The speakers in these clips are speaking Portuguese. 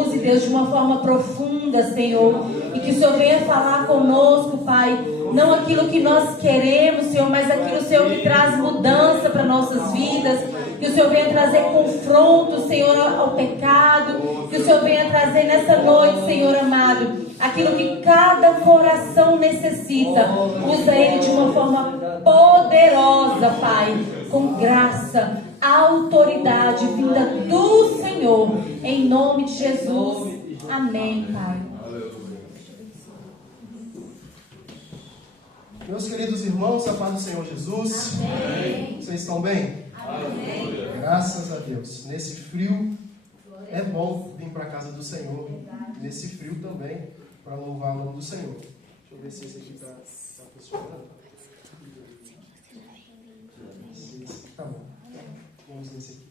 use, Deus, de uma forma profunda, Senhor, e que o Senhor venha falar conosco, Pai, não aquilo que nós queremos, Senhor, mas aquilo, Senhor, que traz mudança para nossas vidas, que o Senhor venha trazer confronto, Senhor, ao pecado, que o Senhor venha trazer nessa noite, Senhor amado, aquilo que cada coração necessita. Usa ele de uma forma poderosa, Pai, com graça, autoridade vinda do Senhor, em nome de Jesus. Amém, Pai. Meus queridos irmãos, a paz do Senhor Jesus. Amém. Vocês estão bem? Amém. Graças a Deus. Nesse frio, é bom vir para a casa do Senhor. Nesse frio também, para louvar o nome do Senhor. Deixa eu ver se esse aqui está funcionando. Tá bom. Vamos nesse aqui.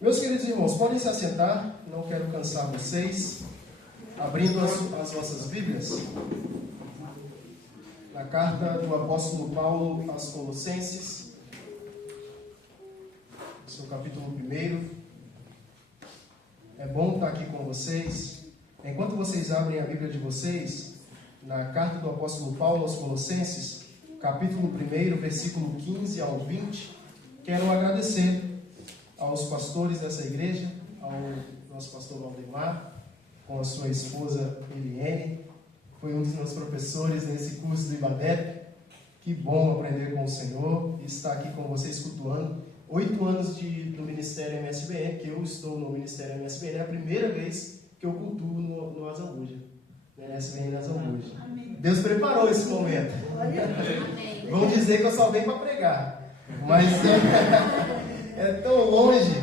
Meus queridos irmãos, podem se assentar. Não quero cansar vocês. Abrindo as vossas Bíblias. Na carta do apóstolo Paulo aos Colossenses, seu capítulo 1. É bom estar aqui com vocês. Enquanto vocês abrem a Bíblia de vocês, na carta do apóstolo Paulo aos Colossenses, capítulo 1, versículo 15 ao 20, quero agradecer aos pastores dessa igreja, ao nosso pastor Valdemar, com a sua esposa Eliene. Foi um dos meus professores nesse curso do IBADEP. Que bom aprender com o Senhor e estar aqui com vocês cultuando. 8 anos do Ministério MSBN, que eu estou no Ministério MSBN, é a primeira vez que eu cultuo no Azambuja, na MSBN Azambuja. Deus preparou esse momento. Vão dizer que eu só venho para pregar, mas é tão longe.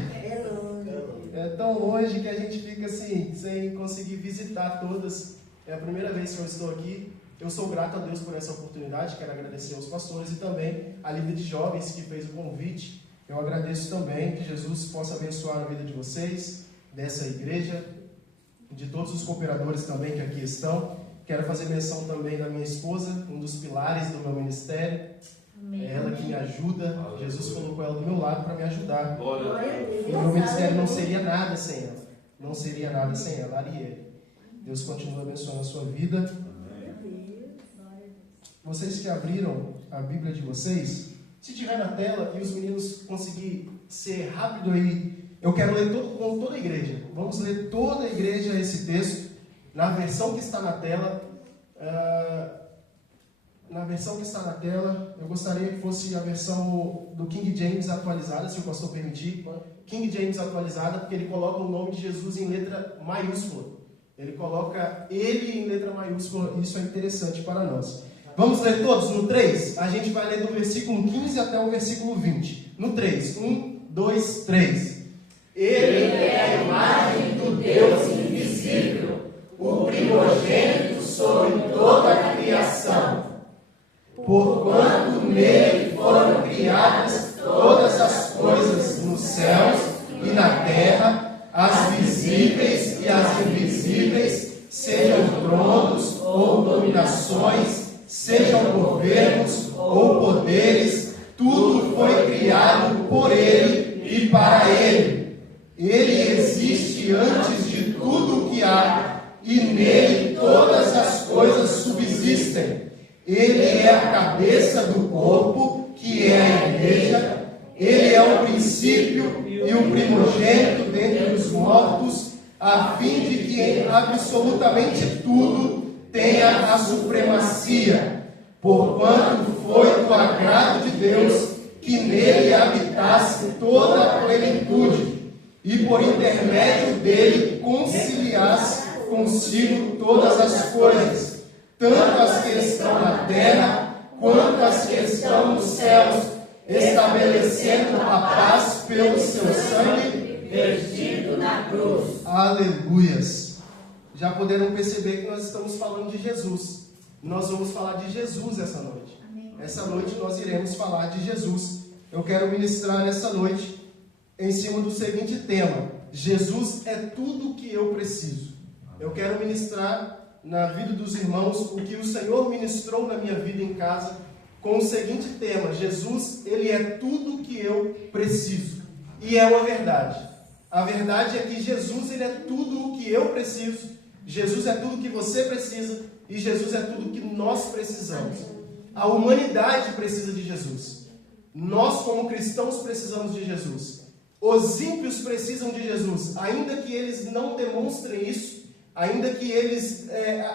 É tão longe que a gente fica assim, sem conseguir visitar todas. É a primeira vez que eu estou aqui. Eu sou grato a Deus por essa oportunidade. Quero agradecer aos pastores e também à líder de jovens que fez o convite. Eu agradeço também. Que Jesus possa abençoar a vida de vocês, dessa igreja, de todos os cooperadores também que aqui estão. Quero fazer menção também da minha esposa, um dos pilares do meu ministério. É ela que me ajuda. Jesus colocou ela do meu lado para me ajudar. E o meu ministério não seria nada sem ela. Não seria nada sem ela, Arielle. Deus continua abençoando a sua vida. Amém. Vocês que abriram a Bíblia de vocês, se tiver na tela e os meninos conseguirem ser rápido aí, eu quero ler com toda a igreja. Vamos ler toda a igreja esse texto, na versão que está na tela. Eu gostaria que fosse a versão do King James atualizada, se o pastor permitir. King James atualizada, porque ele coloca o nome de Jesus em letra maiúscula. Ele coloca ele em letra maiúscula, e isso é interessante para nós. Vamos ler todos no 3? A gente vai ler do versículo 15 até o versículo 20. No 3. 1, 2, 3. Ele é a imagem do Deus invisível, o primogênito sobre toda a criação. Porquanto nele foram criadas todas as coisas nos céus e na terra, as visíveis e as invisíveis, sejam tronos ou dominações, sejam governos ou poderes, tudo foi criado por Ele e para Ele. Ele existe antes de tudo o que há, e nele todas as coisas subsistem. Ele é a cabeça do corpo, que é a igreja. Ele é o princípio e o primogênito dentre os mortos, a fim de que em absolutamente tudo tenha a supremacia, porquanto foi do agrado de Deus que nele habitasse toda a plenitude, e por intermédio dele conciliasse consigo todas as coisas, tanto as que estão na terra, quanto as que estão nos céus, estabelecendo a paz pelo seu sangue vertido na cruz. Aleluias! Já puderam perceber que nós estamos falando de Jesus. Nós vamos falar de Jesus essa noite. Amém. Essa noite nós iremos falar de Jesus. Eu quero ministrar essa noite em cima do seguinte tema: Jesus é tudo o que eu preciso. Eu quero ministrar na vida dos irmãos o que o Senhor ministrou na minha vida em casa, com o seguinte tema: Jesus, Ele é tudo o que eu preciso. E é uma verdade. A verdade é que Jesus, ele é tudo o que eu preciso, Jesus é tudo o que você precisa e Jesus é tudo o que nós precisamos. A humanidade precisa de Jesus. Nós, como cristãos, precisamos de Jesus. Os ímpios precisam de Jesus, ainda que eles não demonstrem isso, ainda que eles,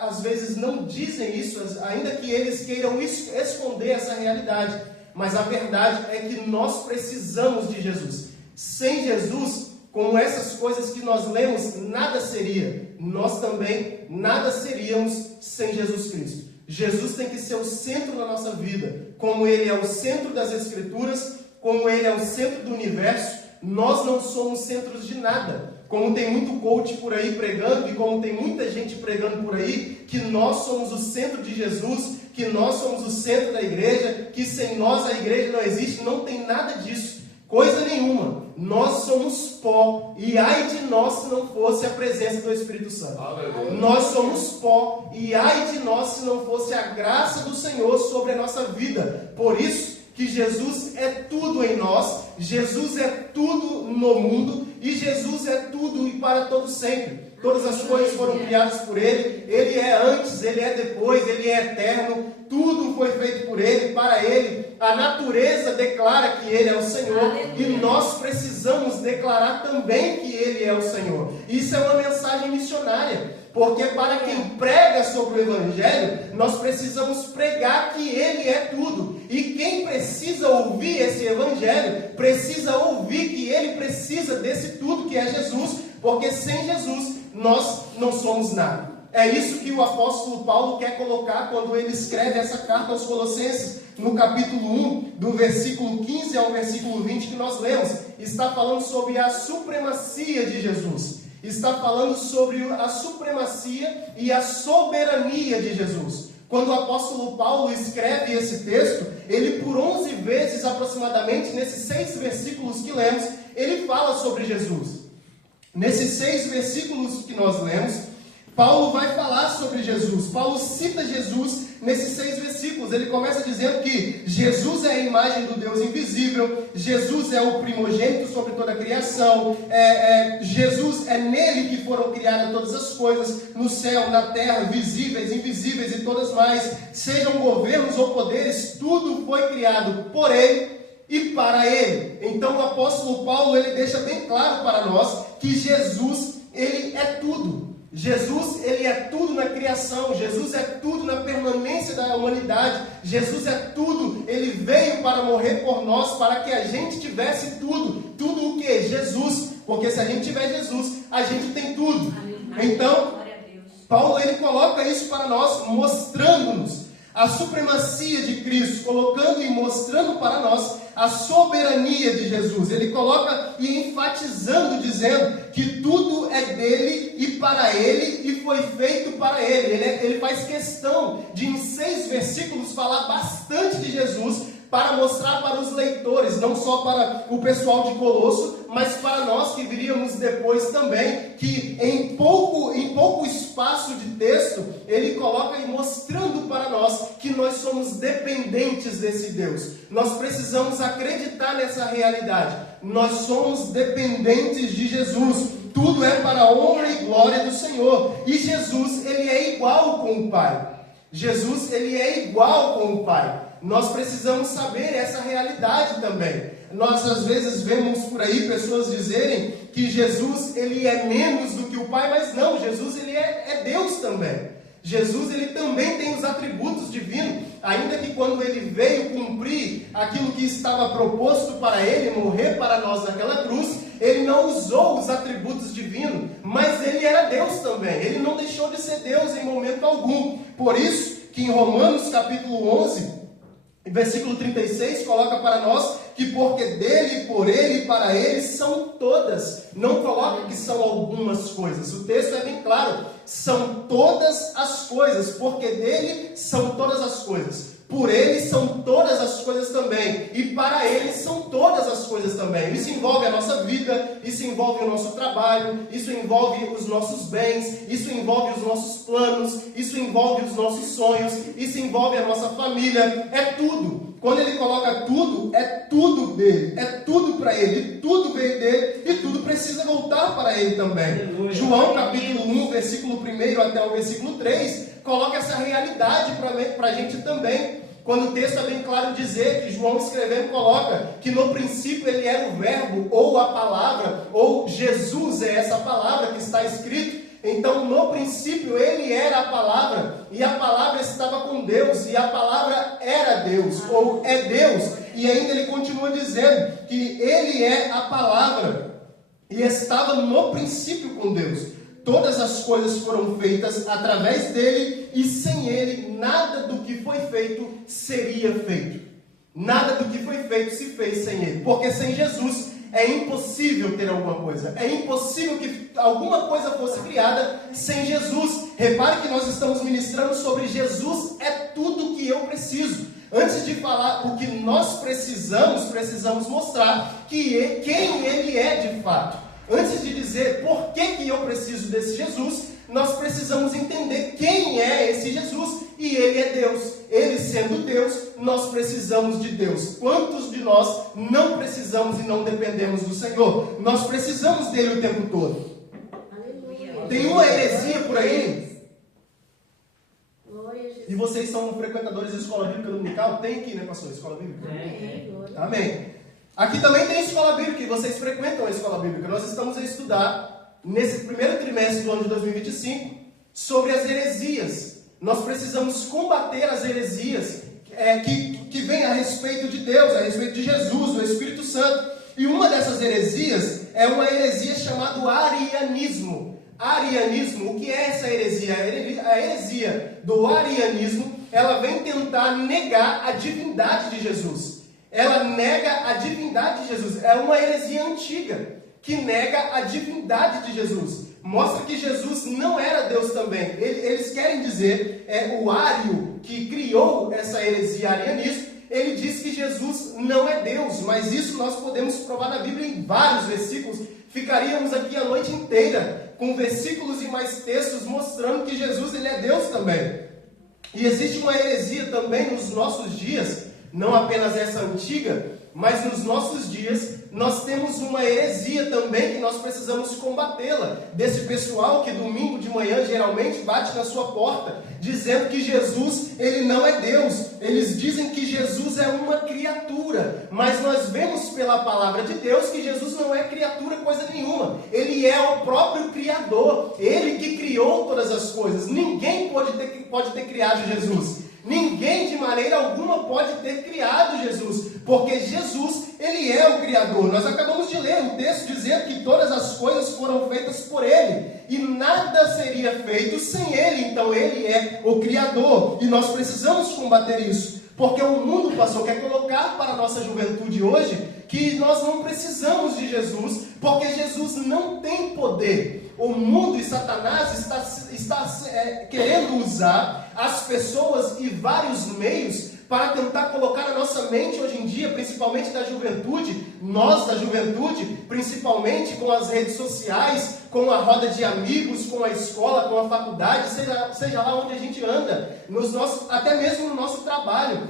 às vezes, não dizem isso, ainda que eles queiram esconder essa realidade. Mas a verdade é que nós precisamos de Jesus. Sem Jesus, como essas coisas que nós lemos, nada seria. Nós também nada seríamos sem Jesus Cristo. Jesus tem que ser o centro da nossa vida. Como Ele é o centro das Escrituras, como Ele é o centro do universo, nós não somos centros de nada. Como tem muito coach por aí pregando, e como tem muita gente pregando por aí, que nós somos o centro de Jesus, que nós somos o centro da igreja, que sem nós a igreja não existe, não tem nada disso. Coisa nenhuma. Nós somos pó, e ai de nós se não fosse a presença do Espírito Santo. Aleluia. Nós somos pó, e ai de nós se não fosse a graça do Senhor sobre a nossa vida. Por isso que Jesus é tudo em nós, Jesus é tudo no mundo, e Jesus é tudo e para todo sempre. Todas as coisas foram criadas por Ele, Ele é antes, Ele é depois, Ele é eterno, tudo foi feito por Ele, para Ele. A natureza declara que Ele é o Senhor, e nós precisamos declarar também que Ele é o Senhor. Isso é uma mensagem missionária, porque para quem prega sobre o Evangelho, nós precisamos pregar que Ele é tudo. E quem precisa ouvir esse Evangelho, precisa ouvir que Ele precisa desse tudo que é Jesus, porque sem Jesus nós não somos nada. É isso que o apóstolo Paulo quer colocar quando ele escreve essa carta aos Colossenses, no capítulo 1, do versículo 15 ao versículo 20 que nós lemos. Está falando sobre a supremacia de Jesus. Está falando sobre a supremacia e a soberania de Jesus. Quando o apóstolo Paulo escreve esse texto, ele por 11 vezes aproximadamente, nesses 6 versículos que lemos, ele fala sobre Jesus. Nesses 6 versículos que nós lemos, Paulo vai falar sobre Jesus. Paulo cita Jesus nesses 6 versículos. Ele começa dizendo que Jesus é a imagem do Deus invisível, Jesus é o primogênito sobre toda a criação, Jesus é nele que foram criadas todas as coisas, no céu, na terra, visíveis, invisíveis e todas mais, sejam governos ou poderes, tudo foi criado por Ele e para Ele. Então o apóstolo Paulo, ele deixa bem claro para nós que Jesus, Ele é tudo. Jesus, Ele é tudo na criação, Jesus é tudo na permanência da humanidade, Jesus é tudo, Ele veio para morrer por nós, para que a gente tivesse tudo. Tudo o que? Jesus, porque se a gente tiver Jesus, a gente tem tudo. Então, Paulo, ele coloca isso para nós, mostrando-nos a supremacia de Cristo, colocando e mostrando para nós a soberania de Jesus. Ele coloca e enfatizando, dizendo que tudo é dele e para ele e foi feito para ele. Ele faz questão de, em 6 versículos, falar bastante de Jesus, para mostrar para os leitores, não só para o pessoal de Colosso, mas para nós que viríamos depois também, que em pouco espaço de texto, ele coloca e mostrando para nós que nós somos dependentes desse Deus. Nós precisamos acreditar nessa realidade. Nós somos dependentes de Jesus. Tudo é para a honra e glória do Senhor. E Jesus, ele é igual com o Pai. Jesus, ele é igual com o Pai. Nós precisamos saber essa realidade também. Nós às vezes vemos por aí pessoas dizerem que Jesus, ele é menos do que o Pai, mas não, Jesus, ele é Deus também. Jesus, ele também tem os atributos divinos, ainda que quando ele veio cumprir aquilo que estava proposto para ele, morrer para nós naquela cruz, ele não usou os atributos divinos, mas ele era Deus também. Ele não deixou de ser Deus em momento algum. Por isso que em Romanos capítulo 11, versículo 36, coloca para nós que porque dele, por ele e para ele são todas. Não coloca que são algumas coisas. O texto é bem claro. São todas as coisas. Porque dele são todas as coisas. Por ele são todas as coisas também. E para ele são todas as coisas também. Isso envolve a nossa vida. Isso envolve o nosso trabalho. Isso envolve os nossos bens. Isso envolve os nossos planos. Isso envolve os nossos sonhos. Isso envolve a nossa família. É tudo. quando ele coloca tudo, é tudo dele, é tudo para ele, tudo veio dele e tudo precisa voltar para ele também. Aleluia. João capítulo 1, versículo 1 até o versículo 3, coloca essa realidade para a gente também. Quando o texto é bem claro dizer que João escrevendo coloca que no princípio ele era o verbo, ou a palavra, ou Jesus é essa palavra que está escrito. Então no princípio ele era a palavra, e a palavra estava com Deus, e a palavra era Deus, ou é Deus. E ainda ele continua dizendo que ele é a palavra, e estava no princípio com Deus. Todas as coisas foram feitas através dele, e sem ele nada do que foi feito seria feito. Nada do que foi feito se fez sem ele, porque sem Jesus é impossível ter alguma coisa. É impossível que alguma coisa fosse criada sem Jesus. Repare que nós estamos ministrando sobre Jesus é tudo que eu preciso. Antes de falar o que nós precisamos mostrar quem ele é de fato. Antes de dizer por que eu preciso desse Jesus, nós precisamos entender quem é esse Jesus. E ele é Deus. Ele sendo Deus, nós precisamos de Deus. Quantos de nós não precisamos e não dependemos do Senhor? Nós precisamos dele o tempo todo. Aleluia. Tem uma heresia por aí. E vocês são frequentadores da escola bíblica dominical? Tem aqui, né, pastor? Escola bíblica? Amém. Aqui também tem escola bíblica, e vocês frequentam a escola bíblica. Nós estamos a estudar, nesse primeiro trimestre do ano de 2025, sobre as heresias. Nós precisamos combater as heresias que vêm a respeito de Deus, a respeito de Jesus, do Espírito Santo. E uma dessas heresias é uma heresia chamada arianismo. Arianismo, o que é essa heresia? A heresia do arianismo, ela vem tentar negar a divindade de Jesus. Ela nega a divindade de Jesus. É uma heresia antiga que nega a divindade de Jesus. Mostra que Jesus não era Deus também. Eles querem dizer, o Ário que criou essa heresia arianismo, ele diz que Jesus não é Deus. Mas isso nós podemos provar na Bíblia em vários versículos. Ficaríamos aqui a noite inteira com versículos e mais textos mostrando que Jesus ele é Deus também. E existe uma heresia também nos nossos dias, não apenas essa antiga, mas nos nossos dias nós temos uma heresia também que nós precisamos combatê-la. Desse pessoal que domingo de manhã geralmente bate na sua porta, dizendo que Jesus, ele não é Deus. Eles dizem que Jesus é uma criatura, mas nós vemos pela palavra de Deus que Jesus não é criatura coisa nenhuma. Ele é o próprio Criador, ele que criou todas as coisas. Ninguém pode ter criado Jesus. Ninguém de maneira alguma pode ter criado Jesus, porque Jesus, ele é o Criador. Nós acabamos de ler um texto dizendo que todas as coisas foram feitas por ele, e nada seria feito sem ele. Então ele é o Criador, e nós precisamos combater isso, porque o mundo, pastor, quer colocar para a nossa juventude hoje que nós não precisamos de Jesus, porque Jesus não tem poder. O mundo e Satanás está querendo usar as pessoas e vários meios para tentar colocar a nossa mente hoje em dia, principalmente da juventude, nós da juventude, principalmente com as redes sociais, com a roda de amigos, com a escola, com a faculdade, seja lá onde a gente anda, até mesmo no nosso trabalho.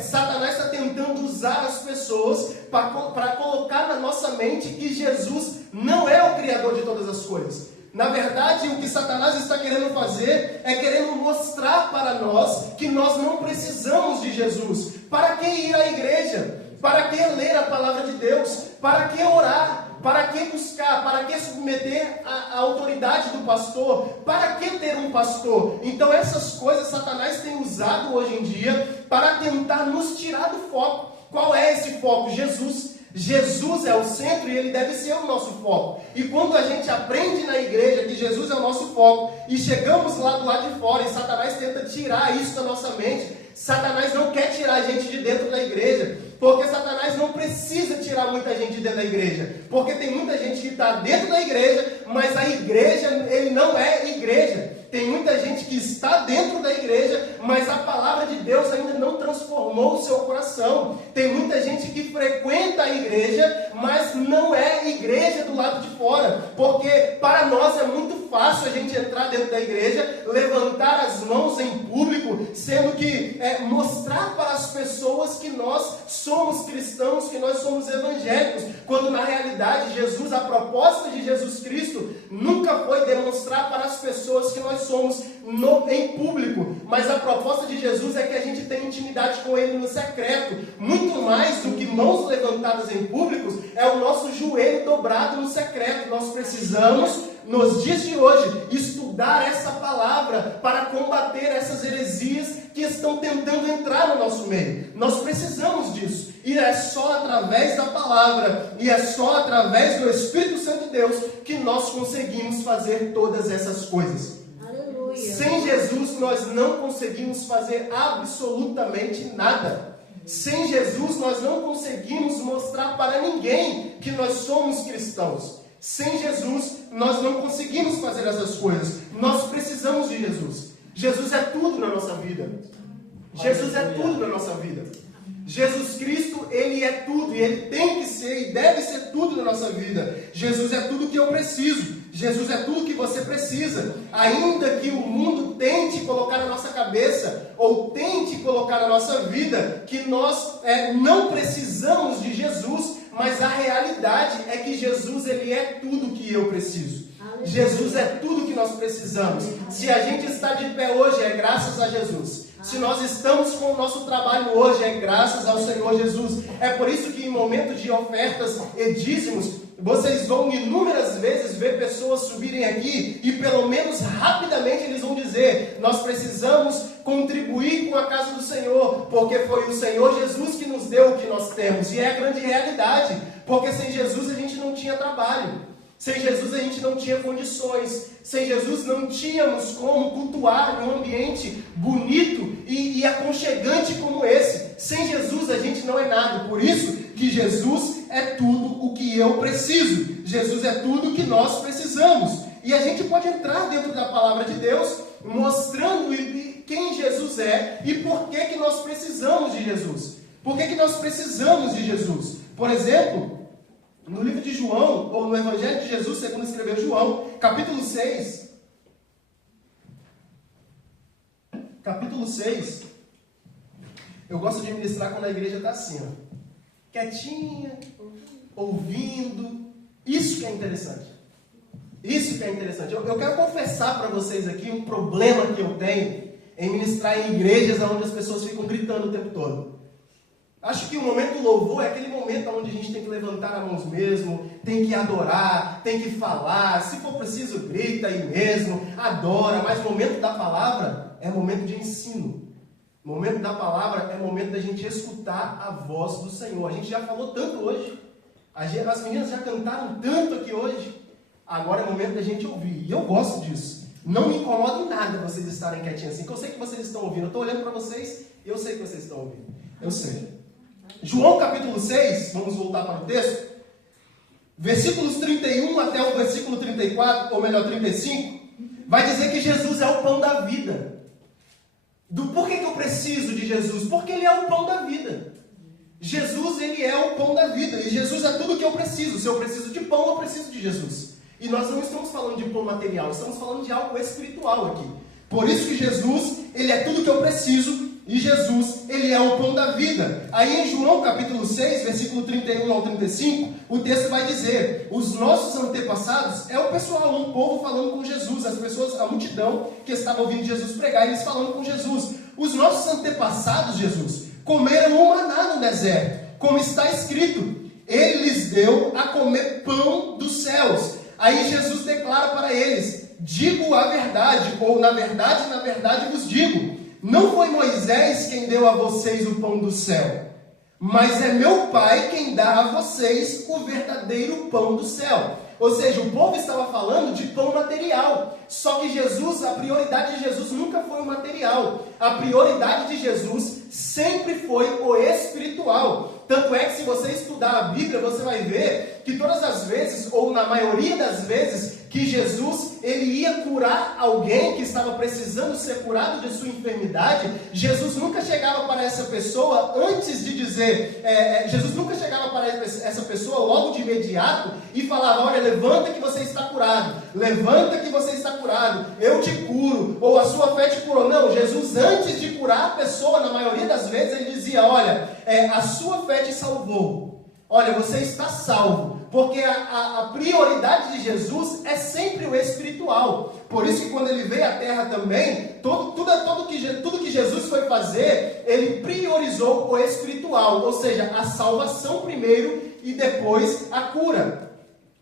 Satanás está tentando usar as pessoas para colocar na nossa mente que Jesus não é o Criador de todas as coisas. Na verdade, o que Satanás está querendo fazer é querendo mostrar para nós que nós não precisamos de Jesus. Para que ir à igreja? Para que ler a palavra de Deus? Para que orar? Para que buscar? Para que submeter a autoridade do pastor? Para que ter um pastor? Então essas coisas Satanás tem usado hoje em dia para tentar nos tirar do foco. Qual é esse foco? Jesus. Jesus é o centro e ele deve ser o nosso foco. E quando a gente aprende na igreja que Jesus é o nosso foco e chegamos lá do lado de fora e Satanás tenta tirar isso da nossa mente, Satanás não quer tirar a gente de dentro da igreja, porque Satanás não precisa tirar muita gente de dentro da igreja, porque tem muita gente que está dentro da igreja, mas a igreja, ele não é igreja. Tem muita gente que está dentro da igreja, mas a palavra de Deus ainda não transformou o seu coração. Tem muita gente que frequenta a igreja, mas não é igreja do lado de fora. Porque para nós é muito fácil a gente entrar dentro da igreja, levantar as mãos em público, sendo que mostrar mostrar para as pessoas que nós somos cristãos, que nós somos evangélicos, quando na realidade Jesus, a proposta de Jesus Cristo, nunca foi demonstrar para as pessoas que nós somos em público, mas a proposta de Jesus é que a gente tenha intimidade com Ele no secreto. Muito mais do que mãos levantadas em públicos, é o nosso joelho dobrado no secreto. Nós precisamos, nos dias de hoje, estudar essa palavra para combater essas heresias que estão tentando entrar no nosso meio. Nós precisamos disso. E é só através da palavra, e é só através do Espírito Santo de Deus que nós conseguimos fazer todas essas coisas. Aleluia. Sem Jesus nós não conseguimos fazer absolutamente nada. Sem Jesus nós não conseguimos mostrar para ninguém que nós somos cristãos. Sem Jesus nós não conseguimos fazer essas coisas. Nós precisamos de Jesus. Jesus é tudo na nossa vida. Jesus é tudo na nossa vida. Jesus Cristo, Ele é tudo, e Ele tem que ser e deve ser tudo na nossa vida. Jesus é tudo que eu preciso. Jesus é tudo que você precisa. Ainda que o mundo tente colocar na nossa cabeça, ou tente colocar na nossa vida, que nós não precisamos de Jesus, mas a realidade é que Jesus, Ele é tudo que eu preciso. Jesus é tudo que nós precisamos. Se a gente está de pé hoje, é graças a Jesus. Se nós estamos com o nosso trabalho hoje, é graças ao Senhor Jesus. É por isso que em momentos de ofertas e dízimos, vocês vão inúmeras vezes ver pessoas subirem aqui e pelo menos rapidamente eles vão dizer: nós precisamos contribuir com a casa do Senhor, porque foi o Senhor Jesus que nos deu o que nós temos. E é a grande realidade, porque sem Jesus a gente não tinha trabalho. Sem Jesus a gente não tinha condições. Sem Jesus não tínhamos como cultuar um ambiente bonito e aconchegante como esse. Sem Jesus a gente não é nada. Por isso que Jesus é tudo o que eu preciso. Jesus é tudo o que nós precisamos. E a gente pode entrar dentro da palavra de Deus mostrando quem Jesus é e por que nós precisamos de Jesus. Por que nós precisamos de Jesus? Por exemplo, no livro de João, ou no Evangelho de Jesus, segundo escreveu João, capítulo 6. Capítulo 6. Eu gosto de ministrar quando a igreja está assim, ó, quietinha, ouvindo. Isso que é interessante. Isso que é interessante. Eu quero confessar para vocês aqui um problema que eu tenho em ministrar em igrejas onde as pessoas ficam gritando o tempo todo. Acho que o momento do louvor é aquele momento onde a gente tem que levantar as mãos mesmo, tem que adorar, tem que falar, se for preciso grita aí mesmo, adora, mas o momento da palavra é momento de ensino. O momento da palavra é momento da gente escutar a voz do Senhor. A gente já falou tanto hoje, as meninas já cantaram tanto aqui hoje, agora é o momento da gente ouvir, e eu gosto disso. Não me incomoda em nada vocês estarem quietinhos assim, que eu sei que vocês estão ouvindo, eu estou olhando para vocês e eu sei que vocês estão ouvindo, eu sei. João capítulo 6, vamos voltar para o texto, versículos 31 até o versículo 34, ou melhor, 35, vai dizer que Jesus é o pão da vida. Por que eu preciso de Jesus? Porque Ele é o pão da vida. Jesus, Ele é o pão da vida, e Jesus é tudo que eu preciso. Se eu preciso de pão, eu preciso de Jesus. E nós não estamos falando de pão material, estamos falando de algo espiritual aqui. Por isso que Jesus, Ele é tudo que eu preciso, e Jesus, Ele é o pão da vida. Aí em João capítulo 6, versículo 31 ao 35, o texto vai dizer: os nossos antepassados, é o pessoal, um povo falando com Jesus, as pessoas, a multidão que estava ouvindo Jesus pregar, eles falando com Jesus. Os nossos antepassados, Jesus, comeram o maná no deserto, como está escrito: Ele lhes deu a comer pão dos céus. Aí Jesus declara para eles: digo a verdade, ou na verdade vos digo, não foi Moisés quem deu a vocês o pão do céu, mas é meu Pai quem dá a vocês o verdadeiro pão do céu. Ou seja, o povo estava falando de pão material. Só que Jesus, a prioridade de Jesus nunca foi o material. A prioridade de Jesus sempre foi o espiritual. Tanto é que se você estudar a Bíblia, você vai ver que todas as vezes, ou na maioria das vezes, que Jesus, Ele ia curar alguém que estava precisando ser curado de sua enfermidade, Jesus nunca chegava para essa pessoa antes de dizer, Jesus nunca chegava para essa pessoa logo de imediato e falava: olha, levanta que você está curado, levanta que você está curado. curado, eu te curo, ou a sua fé te curou. Não, Jesus, antes de curar a pessoa, na maioria das vezes, ele dizia, olha, a sua fé te salvou. Olha, você está salvo. Porque a prioridade de Jesus é sempre o espiritual. Por isso que quando ele veio à terra também, tudo que Jesus foi fazer, ele priorizou o espiritual. Ou seja, a salvação primeiro e depois a cura.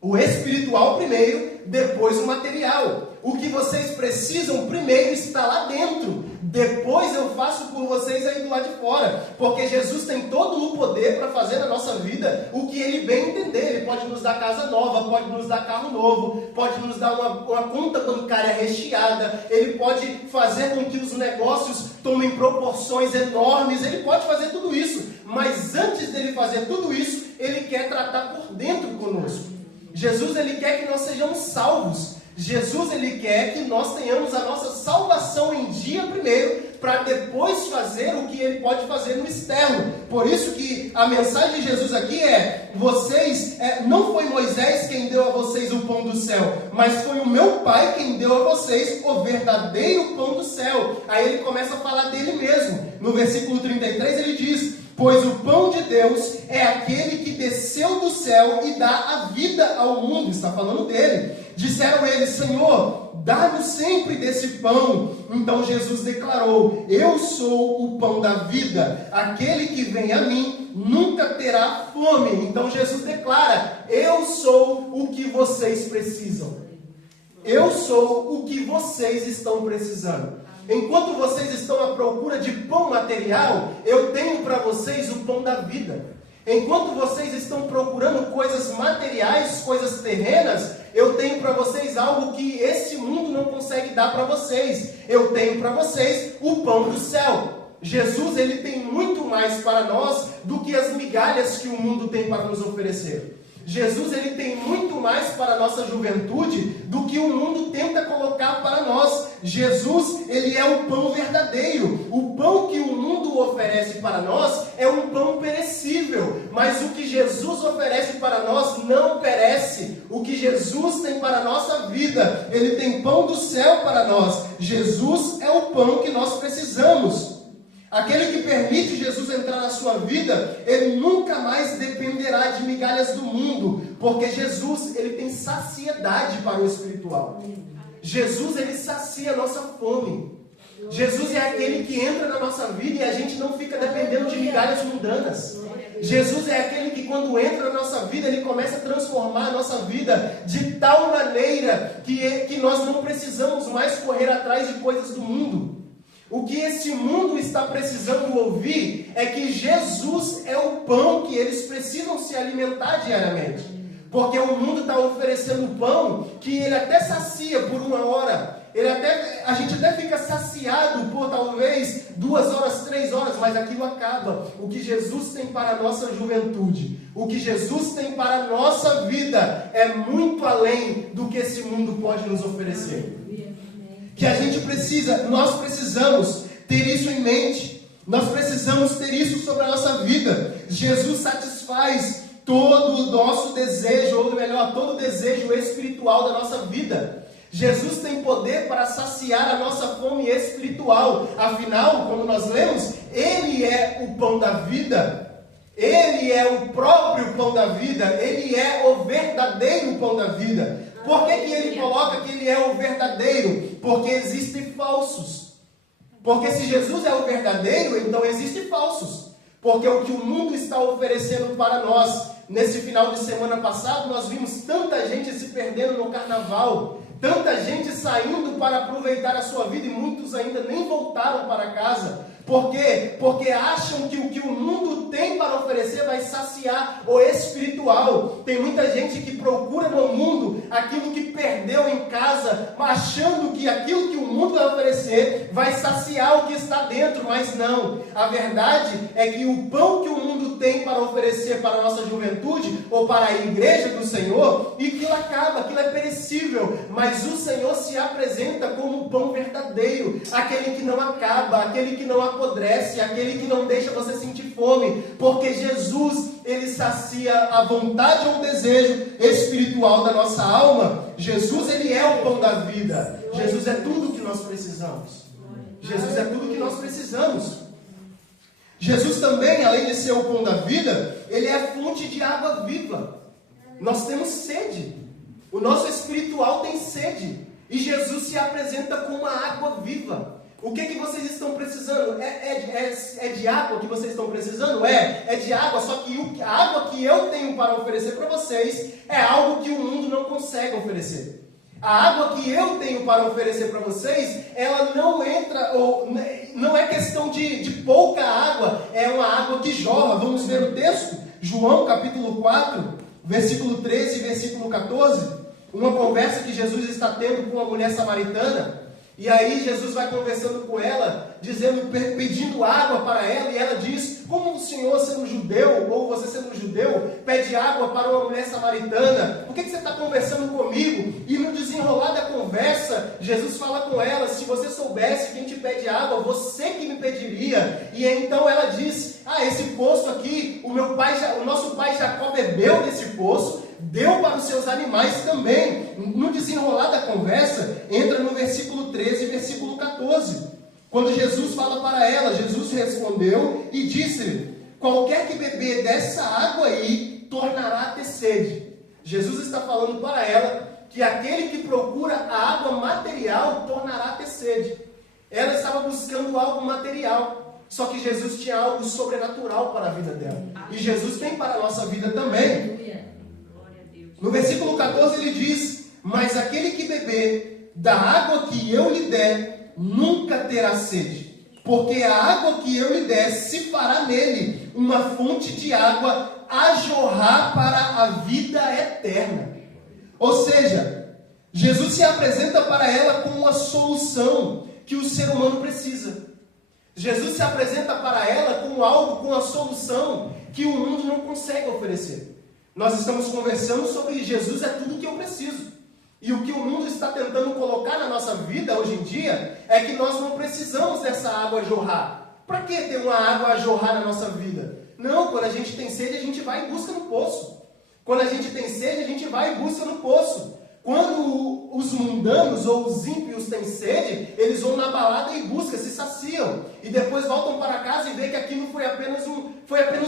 O espiritual primeiro, depois o material. O que vocês precisam primeiro está lá dentro. Depois eu faço por vocês aí do lado de fora. Porque Jesus tem todo o poder para fazer na nossa vida o que ele bem entender. Ele pode nos dar casa nova, pode nos dar carro novo, pode nos dar uma conta bancária recheada. Ele pode fazer com que os negócios tomem proporções enormes. Ele pode fazer tudo isso. Mas antes dele fazer tudo isso, ele quer tratar por dentro conosco. Jesus, ele quer que nós sejamos salvos. Jesus, ele quer que nós tenhamos a nossa salvação em dia primeiro, para depois fazer o que ele pode fazer no externo. Por isso que a mensagem de Jesus aqui não foi Moisés quem deu a vocês o pão do céu, mas foi o meu Pai quem deu a vocês o verdadeiro pão do céu. Aí ele começa a falar dele mesmo. No versículo 33 ele diz: pois o pão de Deus é aquele que desceu do céu e dá a vida ao mundo. Está falando dele. Disseram eles: Senhor, dá-nos sempre desse pão. Então Jesus declarou: eu sou o pão da vida. Aquele que vem a mim nunca terá fome. Então Jesus declara: eu sou o que vocês precisam. Eu sou o que vocês estão precisando. Enquanto vocês estão à procura de pão material, eu tenho para vocês o pão da vida. Enquanto vocês estão procurando coisas materiais, coisas terrenas, eu tenho para vocês algo que esse mundo não consegue dar para vocês. Eu tenho para vocês o pão do céu. Jesus, ele tem muito mais para nós do que as migalhas que o mundo tem para nos oferecer. Jesus, ele tem muito mais para a nossa juventude do que o mundo tenta colocar para nós. Jesus, ele é o pão verdadeiro. O pão que o mundo oferece para nós é um pão perecível, mas o que Jesus oferece para nós não perece. O que Jesus tem para a nossa vida, ele tem pão do céu para nós. Jesus é o pão que nós precisamos. Aquele que permite Jesus entrar na sua vida, ele nunca mais dependerá de migalhas do mundo, porque Jesus, ele tem saciedade para o espiritual. Jesus, ele sacia a nossa fome. Jesus é aquele que entra na nossa vida e a gente não fica dependendo de migalhas mundanas. Jesus é aquele que quando entra na nossa vida, ele começa a transformar a nossa vida de tal maneira que nós não precisamos mais correr atrás de coisas do mundo. O que esse mundo está precisando ouvir é que Jesus é o pão que eles precisam se alimentar diariamente. Porque o mundo está oferecendo pão que ele até sacia por 1 hora. A gente até fica saciado por talvez 2 horas, 3 horas, mas aquilo acaba. O que Jesus tem para a nossa juventude, o que Jesus tem para a nossa vida é muito além do que esse mundo pode nos oferecer. Que nós precisamos ter isso em mente. Nós precisamos ter isso sobre a nossa vida. Jesus satisfaz todo o nosso desejo, ou melhor, todo o desejo espiritual da nossa vida. Jesus tem poder para saciar a nossa fome espiritual. Afinal, como nós lemos, Ele é o pão da vida. Ele é o próprio pão da vida. Ele é o verdadeiro pão da vida. Por que ele coloca que ele é o verdadeiro? Porque existem falsos. Porque se Jesus é o verdadeiro, então existem falsos. Porque o que o mundo está oferecendo para nós, nesse final de semana passado, nós vimos tanta gente se perdendo no carnaval, tanta gente saindo para aproveitar a sua vida e muitos ainda nem voltaram para casa. Por quê? Porque acham que o que o mundo tem para oferecer vai saciar o espiritual. Tem muita gente que procura no mundo aquilo que perdeu em casa, achando que aquilo que o mundo vai oferecer vai saciar o que está dentro, mas não. A verdade é que o pão que o mundo tem para oferecer para a nossa juventude ou para a igreja do Senhor, e aquilo acaba, aquilo é perecível, mas o Senhor se apresenta como o pão verdadeiro, aquele que não acaba, aquele que não apodrece, aquele que não deixa você sentir fome, porque Jesus, ele sacia a vontade ou o desejo espiritual da nossa alma. Jesus, ele é o pão da vida. Jesus é tudo que nós precisamos. Jesus é tudo que nós precisamos. Jesus também, além de ser o pão da vida, ele é a fonte de água viva. Nós temos sede. O nosso espiritual tem sede. E Jesus se apresenta como uma água viva. O que vocês estão precisando? É de água que vocês estão precisando? É de água, só que a água que eu tenho para oferecer para vocês é algo que o mundo não consegue oferecer. A água que eu tenho para oferecer para vocês, ela não entra, ou não é questão de pouca água, é uma água que jorra. Vamos ver o texto? João capítulo 4, versículo 13 e versículo 14. Uma conversa que Jesus está tendo com uma mulher samaritana. E aí Jesus vai conversando com ela, pedindo água para ela, e ela diz: como o Senhor, sendo judeu, ou você sendo judeu, pede água para uma mulher samaritana? Por que você está conversando comigo? E no desenrolar da conversa, Jesus fala com ela: se você soubesse quem te pede água, você que me pediria. E então ela diz: esse poço aqui, o nosso pai Jacó bebeu desse poço, deu para os seus animais também. No desenrolar da conversa, entra no versículo 13 e versículo 14. Quando Jesus fala para ela, Jesus respondeu e disse: qualquer que beber dessa água aí, tornará a ter sede. Jesus está falando para ela que aquele que procura a água material, tornará a ter sede. Ela estava buscando algo material, só que Jesus tinha algo sobrenatural para a vida dela. E Jesus tem para a nossa vida também. No versículo 14 ele diz: mas aquele que beber da água que eu lhe der, nunca terá sede, porque a água que eu lhe der se fará nele uma fonte de água a jorrar para a vida eterna. Ou seja, Jesus se apresenta para ela como uma solução que o ser humano precisa. Jesus se apresenta para ela como algo, com a solução que o mundo não consegue oferecer. Nós estamos conversando sobre Jesus é tudo que eu preciso. E o que o mundo está tentando colocar na nossa vida hoje em dia é que nós não precisamos dessa água jorrar. Para que ter uma água a jorrar na nossa vida? Não, quando a gente tem sede, a gente vai em busca no poço. Quando a gente tem sede, a gente vai em busca no poço. Quando os mundanos ou os ímpios têm sede, eles vão na balada e buscam, se saciam. E depois voltam para casa e veem que aquilo foi apenas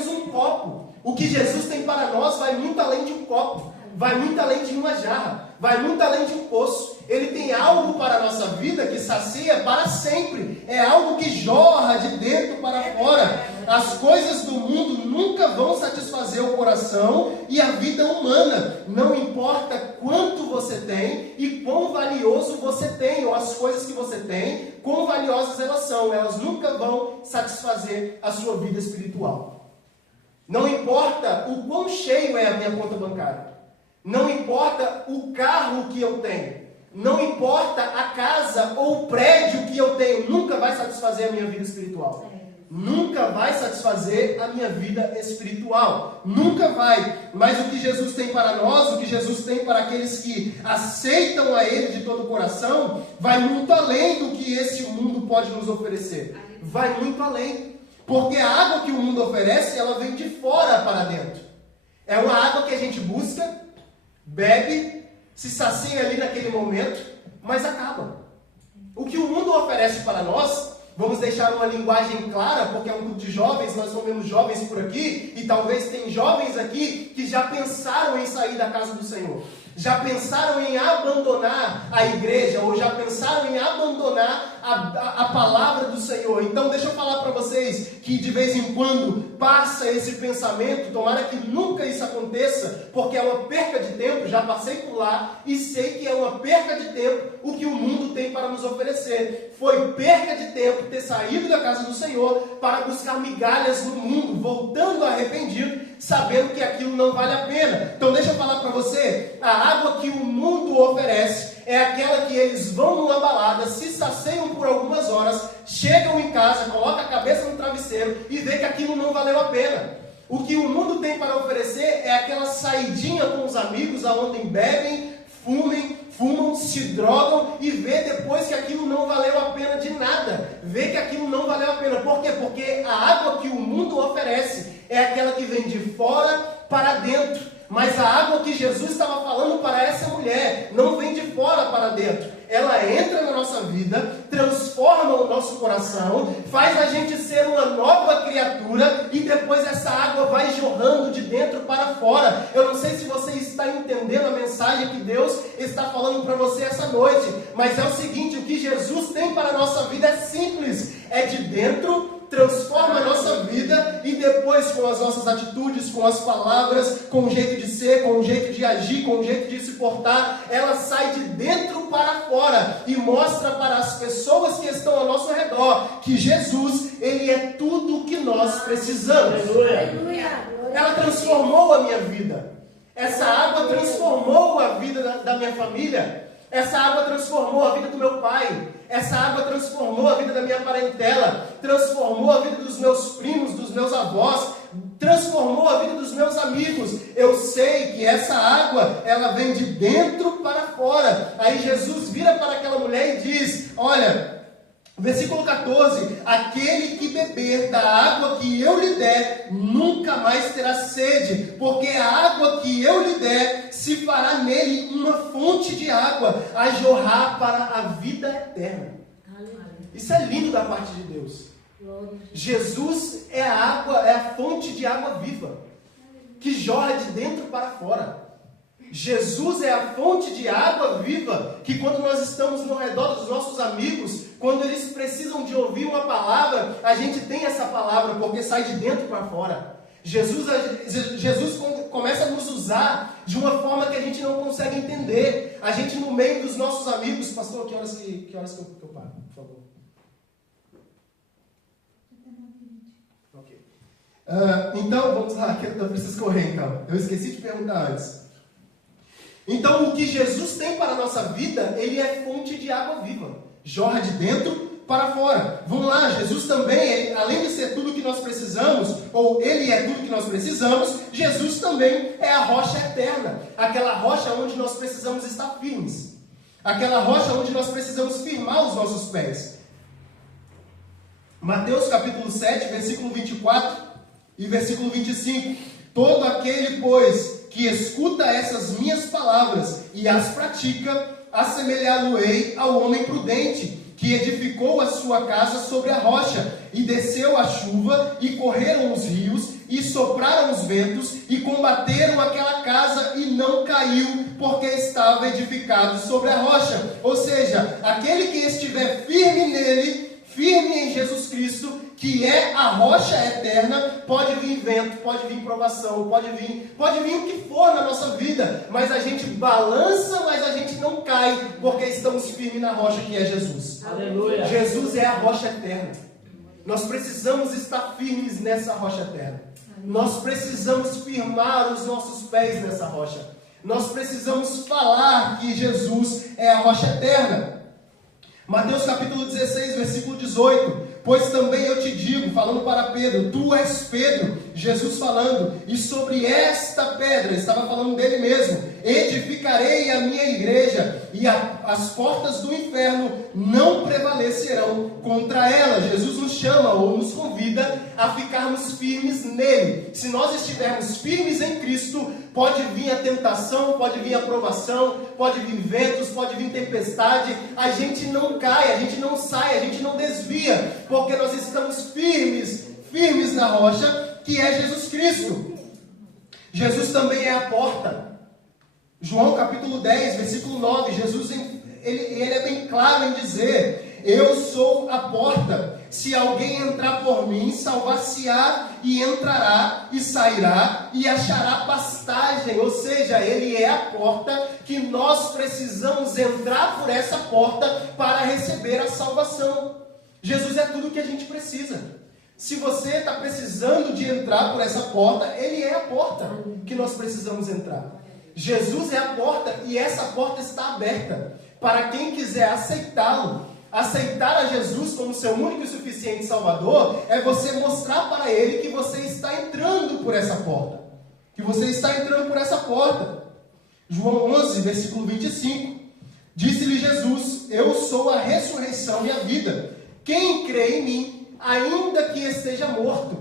um copo. O que Jesus tem para nós vai muito além de um copo. Vai muito além de uma jarra, vai muito além de um poço. Ele tem algo para a nossa vida que sacia para sempre. É algo que jorra de dentro para fora. As coisas do mundo nunca vão satisfazer o coração e a vida humana. Não importa quanto você tem e quão valioso você tem, ou as coisas que você tem, quão valiosas elas são. Elas nunca vão satisfazer a sua vida espiritual. Não importa o quão cheio é a minha conta bancária. Não importa o carro que eu tenho, não importa a casa ou o prédio que eu tenho, nunca vai satisfazer a minha vida espiritual. Nunca vai satisfazer a minha vida espiritual. Nunca vai. Mas o que Jesus tem para nós, o que Jesus tem para aqueles que aceitam a Ele de todo o coração, vai muito além do que esse mundo pode nos oferecer. Vai muito além. Porque a água que o mundo oferece, ela vem de fora para dentro. É uma água que a gente busca, bebe, se sacia ali naquele momento, mas acaba. O que o mundo oferece para nós, vamos deixar uma linguagem clara, porque é um grupo de jovens, nós não vemos jovens por aqui, e talvez tem jovens aqui que já pensaram em sair da casa do Senhor. Já pensaram em abandonar a igreja, ou já pensaram em abandonar a palavra do Senhor. Então deixa eu falar para vocês que de vez em quando passa esse pensamento, tomara que nunca isso aconteça, porque é uma perca de tempo. Já passei por lá e sei que é uma perca de tempo o que o mundo tem para nos oferecer. Foi perca de tempo ter saído da casa do Senhor para buscar migalhas no mundo, voltando arrependido, sabendo que aquilo não vale a pena. Então deixa eu falar para você, a água que o mundo oferece é aquela que eles vão numa balada, se saciam por algumas horas, chegam em casa, colocam a cabeça no travesseiro e vê que aquilo não valeu a pena. O que o mundo tem para oferecer é aquela saidinha com os amigos, aonde bebem, fumam, se drogam e vê depois que aquilo não valeu a pena de nada. Vê que aquilo não valeu a pena. Por quê? Porque a água que o mundo oferece é aquela que vem de fora para dentro. Mas a água que Jesus estava falando para essa mulher não vem de fora para dentro. Ela entra na nossa vida, transforma o nosso coração, faz a gente ser uma nova criatura e depois essa água vai jorrando de dentro para fora. Eu não sei se você está entendendo a mensagem que Deus está falando para você essa noite, mas é o seguinte, o que Jesus tem para a nossa vida é simples, é de dentro, transforma a nossa vida e depois com as nossas atitudes, com as palavras, com o jeito de ser, com o jeito de agir, com o jeito de se portar, ela sai de dentro para fora e mostra para as pessoas que estão ao nosso redor que Jesus, Ele é tudo o que nós precisamos. Ela transformou a minha vida. Essa água transformou a vida da minha família. Essa água transformou a vida do meu pai. Essa água transformou a vida da minha parentela. Transformou a vida dos meus primos, dos meus avós. Transformou a vida dos meus amigos. Eu sei que essa água, ela vem de dentro para fora. Aí Jesus vira para aquela mulher e diz, olha, versículo 14, aquele que beber da água que eu lhe der, nunca mais terá sede, porque a água que eu lhe der, se fará nele uma fonte de água, a jorrar para a vida eterna. Isso é lindo da parte de Deus. Jesus é a água, é a fonte de água viva, que jorra de dentro para fora. Jesus é a fonte de água viva, que quando nós estamos no redor dos nossos amigos, quando eles precisam de ouvir uma palavra, a gente tem essa palavra, porque sai de dentro para fora. Jesus começa a nos usar de uma forma que a gente não consegue entender. A gente no meio dos nossos amigos, pastor, que horas que eu paro, por favor? Ok. Então, vamos lá, que eu preciso correr então. Eu esqueci de perguntar antes. Então, o que Jesus tem para a nossa vida, Ele é fonte de água viva. Jorra de dentro para fora. Vamos lá, Jesus também, além de ser tudo que nós precisamos, ou Ele é tudo que nós precisamos, Jesus também é a rocha eterna. Aquela rocha onde nós precisamos estar firmes. Aquela rocha onde nós precisamos firmar os nossos pés. Mateus capítulo 7, versículo 24 e versículo 25. Todo aquele, pois, que escuta essas minhas palavras e as pratica, assemelhá-lo-ei ao homem prudente, que edificou a sua casa sobre a rocha, e desceu a chuva, e correram os rios, e sopraram os ventos, e combateram aquela casa, e não caiu, porque estava edificado sobre a rocha. Ou seja, aquele que estiver firme nele, firme em Jesus Cristo, que é a rocha eterna, pode vir vento, pode vir provação, pode vir o que for na nossa vida, mas a gente balança, mas a gente não cai, porque estamos firmes na rocha que é Jesus. Aleluia. Jesus é a rocha eterna. Nós precisamos estar firmes nessa rocha eterna. Nós precisamos firmar os nossos pés nessa rocha. Nós precisamos falar que Jesus é a rocha eterna. Mateus capítulo 16, versículo 18. Pois também eu te digo, falando para Pedro, tu és Pedro, Jesus falando, e sobre esta pedra, estava falando dele mesmo, edificarei a minha igreja, e as portas do inferno não prevalecerão contra ela. Jesus nos chama ou nos convida a ficarmos firmes nele. Se nós estivermos firmes em Cristo, pode vir a tentação, pode vir a provação, pode vir ventos, pode vir tempestade, a gente não cai, a gente não sai, a gente não desvia, porque nós estamos firmes na rocha, que é Jesus Cristo. Jesus também é a porta. João capítulo 10, versículo 9, Jesus ele é bem claro em dizer, eu sou a porta, se alguém entrar por mim, salvar-se-á e entrará e sairá e achará pastagem. Ou seja, Ele é a porta que nós precisamos entrar por essa porta para receber a salvação. Jesus é tudo o que a gente precisa. Se você está precisando de entrar por essa porta, Ele é a porta que nós precisamos entrar. Jesus é a porta e essa porta está aberta para quem quiser aceitá-lo. Aceitar a Jesus como seu único e suficiente Salvador é você mostrar para Ele que você está entrando por essa porta. Que você está entrando por essa porta. João 11, versículo 25. Disse-lhe Jesus: eu sou a ressurreição e a vida. Quem crê em mim, ainda que esteja morto,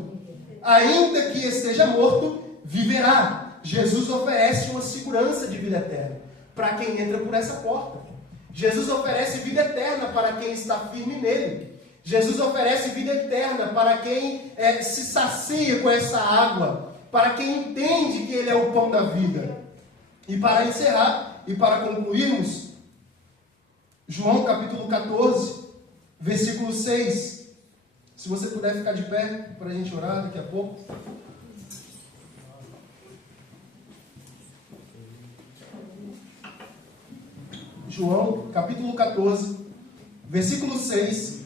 viverá. Jesus oferece uma segurança de vida eterna para quem entra por essa porta. Jesus oferece vida eterna para quem está firme nele. Jesus oferece vida eterna para quem se sacia com essa água, para quem entende que Ele é o pão da vida. E para encerrar e para concluirmos, João capítulo 14, versículo 6. Se você puder ficar de pé para a gente orar daqui a pouco. João capítulo 14, versículo 6,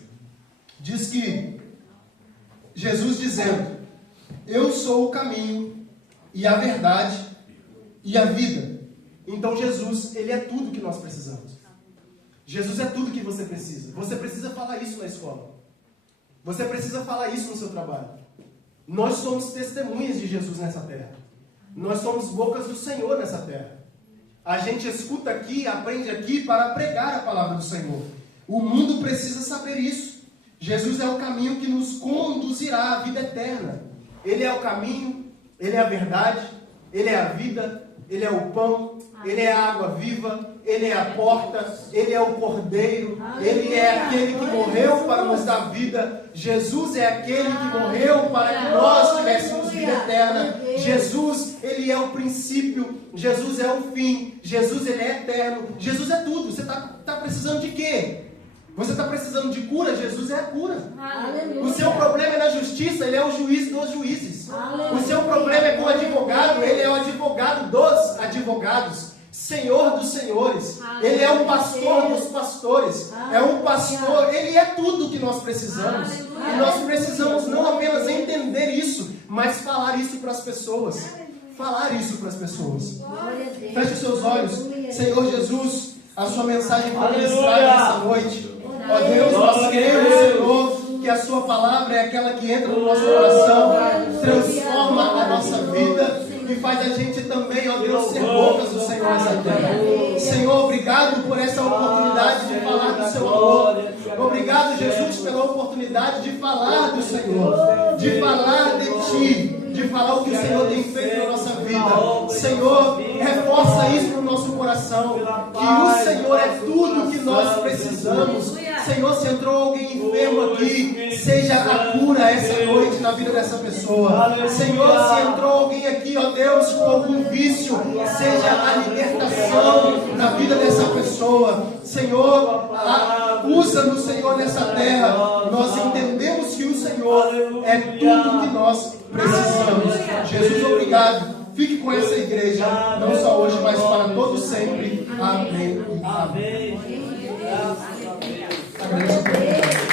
diz que Jesus dizendo: eu sou o caminho e a verdade e a vida. Então Jesus, Ele é tudo que nós precisamos. Jesus é tudo que você precisa. Você precisa falar isso na escola. Você precisa falar isso no seu trabalho. Nós somos testemunhas de Jesus nessa terra. Nós somos bocas do Senhor nessa terra. A gente escuta aqui, aprende aqui para pregar a palavra do Senhor. O mundo precisa saber isso. Jesus é o caminho que nos conduzirá à vida eterna. Ele é o caminho, Ele é a verdade, Ele é a vida, Ele é o pão, Ele é a água viva, Ele é a porta, Ele é o Cordeiro, Ele é aquele que morreu para nos dar vida. Jesus é aquele que morreu para que nós tivéssemos vida eterna. Jesus, Ele é o princípio, Jesus é o fim, Jesus, Ele é eterno, Jesus é tudo. Você está precisando de quê? Você está precisando de cura? Jesus é a cura. Aleluia. O seu problema é na justiça, Ele é o juiz dos juízes. Aleluia. O seu problema é com o advogado, Ele é o advogado dos advogados. Senhor dos senhores. Aleluia. Ele é o pastor dos pastores. Aleluia. É o pastor, Ele é tudo que nós precisamos. Aleluia. E nós precisamos não apenas entender isso, mas falar isso para as pessoas. Falar isso para as pessoas. Feche os seus olhos. Senhor Jesus, a sua mensagem foi ministrada nessa noite. Ó Deus, nós queremos, Senhor, que a sua palavra é aquela que entra no nosso coração, transforma a nossa vida e faz a gente também, ó Deus, ser bocas do Senhor nessa terra. Senhor, obrigado por essa oportunidade de falar do seu amor. Obrigado, Jesus, pela oportunidade de falar do Senhor, de falar de Ti, de falar o que o Senhor tem feito na nossa vida. Senhor, reforça isso no nosso coração, que o Senhor é tudo que nós precisamos. Senhor, se entrou alguém enfermo aqui, seja a cura essa noite na vida dessa pessoa. Senhor, se entrou alguém aqui, ó Deus, com algum vício, seja a libertação na vida dessa pessoa. Senhor, usa-nos, Senhor, nessa terra. Nós entendemos que o Senhor é tudo que nós precisamos. Jesus, obrigado. Fique com essa igreja, não só hoje, mas para todos sempre. Amém. Amém. Agradeço.